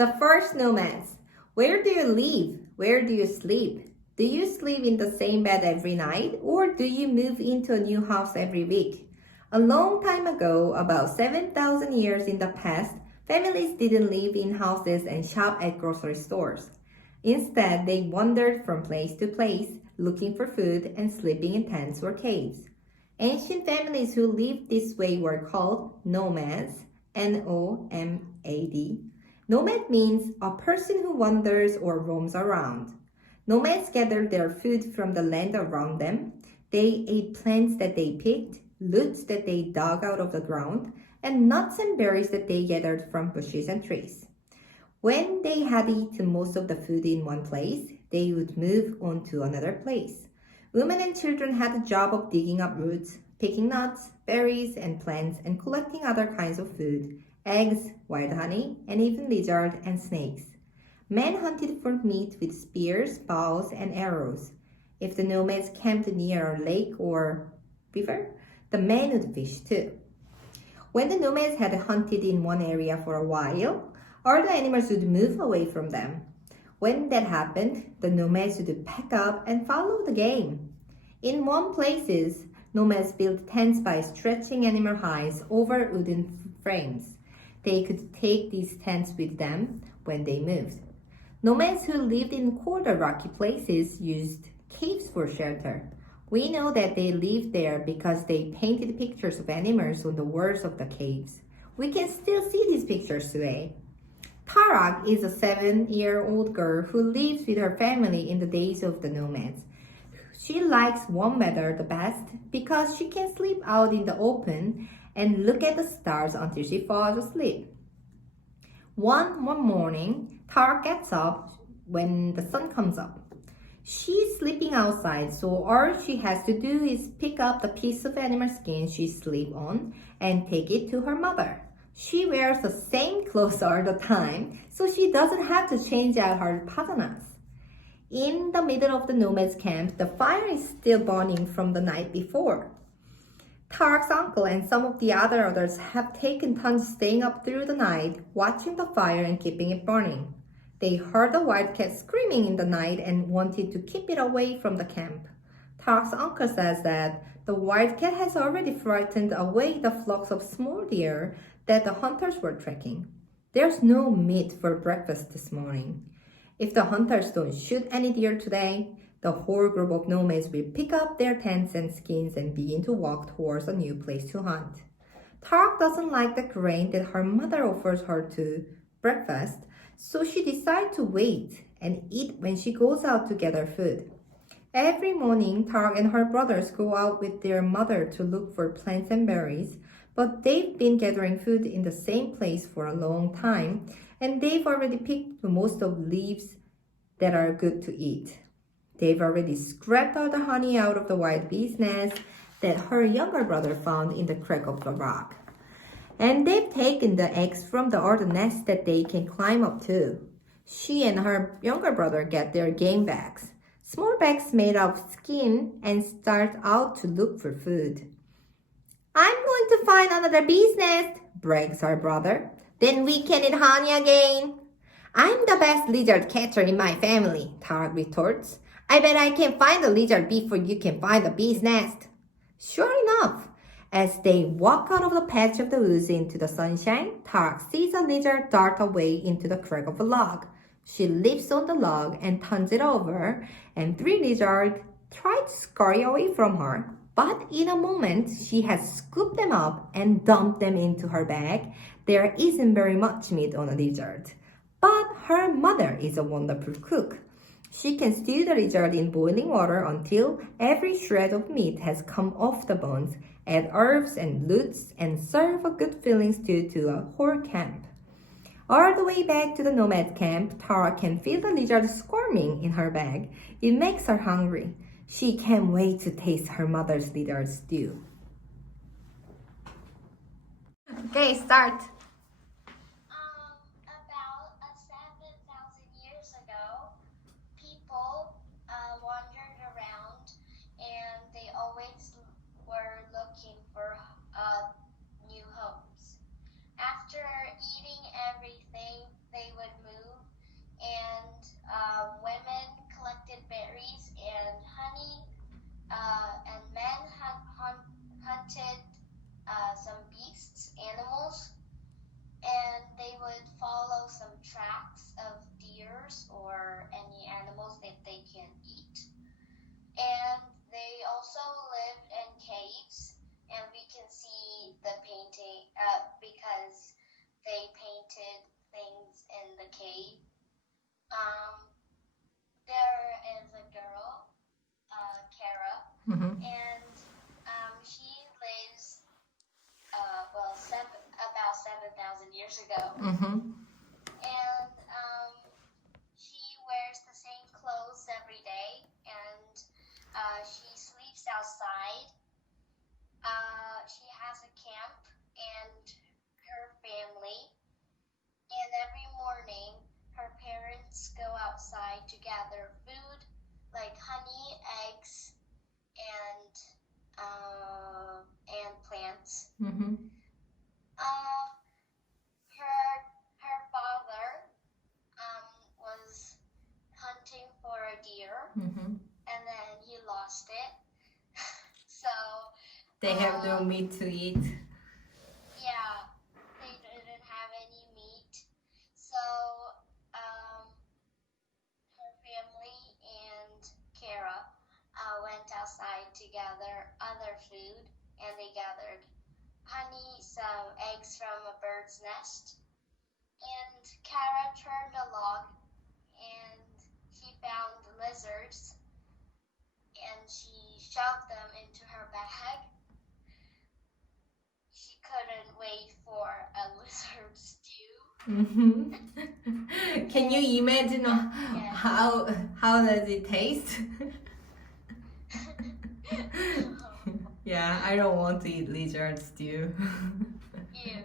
The First Nomads. Where do you live? Where do you sleep? Do you sleep in the same bed every night, or do you move into a new house every week? A long time ago, about 7,000 years in the past, families didn't live in houses and shop at grocery stores. Instead, they wandered from place to place, looking for food and sleeping in tents or caves. Ancient families who lived this way were called nomads, N-O-M-A-D. Nomad means a person who wanders or roams around. Nomads gathered their food from the land around them. They ate plants that they picked, roots that they dug out of the ground, and nuts and berries that they gathered from bushes and trees. When they had eaten most of the food in one place, they would move on to another place. Women and children had the job of digging up roots, picking nuts, berries, and plants, and collecting other kinds of food, eggs, wild honey, and even lizards and snakes. Men hunted for meat with spears, bows, and arrows. If the nomads camped near a lake or river, the men would fish too. When the nomads had hunted in one area for a while, all the animals would move away from them. When that happened, the nomads would pack up and follow the game. In one places, nomads built tents by stretching animal hides over wooden frames. They could take these tents with them when they moved. Nomads who lived in colder rocky places used caves for shelter. We know that they lived there because they painted pictures of animals on the walls of the caves. We can still see these pictures today. Tarak is a 7-year-old girl who lives with her family in the days of the nomads. She likes warm weather the best because she can sleep out in the open and look at the stars until she falls asleep. One morning, Tarak gets up when the sun comes up. She's sleeping outside, so all she has to do is pick up the piece of animal skin she sleeps on and take it to her mother. She wears the same clothes all the time, so she doesn't have to change out her pajamas. In the middle of the nomads' camp, the fire is still burning from the night before. Tarak's uncle and some of the other others have taken turns staying up through the night, watching the fire and keeping it burning. They heard the wildcat screaming in the night and wanted to keep it away from the camp. Tarak's uncle says that the wildcat has already frightened away the flocks of small deer that the hunters were tracking. There's no meat for breakfast this morning. If the hunters don't shoot any deer today, the whole group of nomads will pick up their tents and skins and begin to walk towards a new place to hunt. Tarak doesn't like the grain that her mother offers her to breakfast, so she decides to wait and eat when she goes out to gather food. Every morning, Tarak and her brothers go out with their mother to look for plants and berries, but they've been gathering food in the same place for a long time, and they've already picked most of leaves that are good to eat. They've already scraped all the honey out of the wild bee's nest that her younger brother found in the crack of the rock. And they've taken the eggs from the other nest that they can climb up to. She and her younger brother get their game bags, small bags made of skin, and start out to look for food. I'm going to find another bee's nest, brags her brother. Then we can eat honey again. I'm the best lizard catcher in my family, Tarak retorts. I bet I can find the lizard before you can find the bee's nest. Sure enough, as they walk out of the patch of the woods into the sunshine, Tarak sees a lizard dart away into the crack of a log. She leaps on the log and turns it over, and 3 lizards try to scurry away from her. But in a moment, she has scooped them up and dumped them into her bag. There isn't very much meat on a lizard. But her mother is a wonderful cook. She can stew the lizard in boiling water until every shred of meat has come off the bones, add herbs and roots, and serve a good filling stew to a whole camp. All the way back to the nomad camp, Tara can feel the lizard squirming in her bag. It makes her hungry. She can't wait to taste her mother's lizard stew. Okay, start. About 7,000 years ago, people wandered around and they always were looking for new homes. After eating everything, they would move Mm-hmm. And she wears the same clothes every day, and she sleeps outside. She has a camp and her family, and every morning her parents go outside to gather food like honey, eggs, and plants. Mm-hmm. Her father was hunting for a deer, Mm-hmm. and then he lost it. So They have no meat to eat. yeah, they didn't have any meat. So her family and Kara went outside to gather other food, and they gathered honey, some eggs from a bird's nest. And Kara turned a log, and she found lizards, and she shoved them into her bag. She couldn't wait for a lizard stew. Mm-hmm. Can you imagine how does it taste? Yeah, I don't want to eat lizard stew. Ew.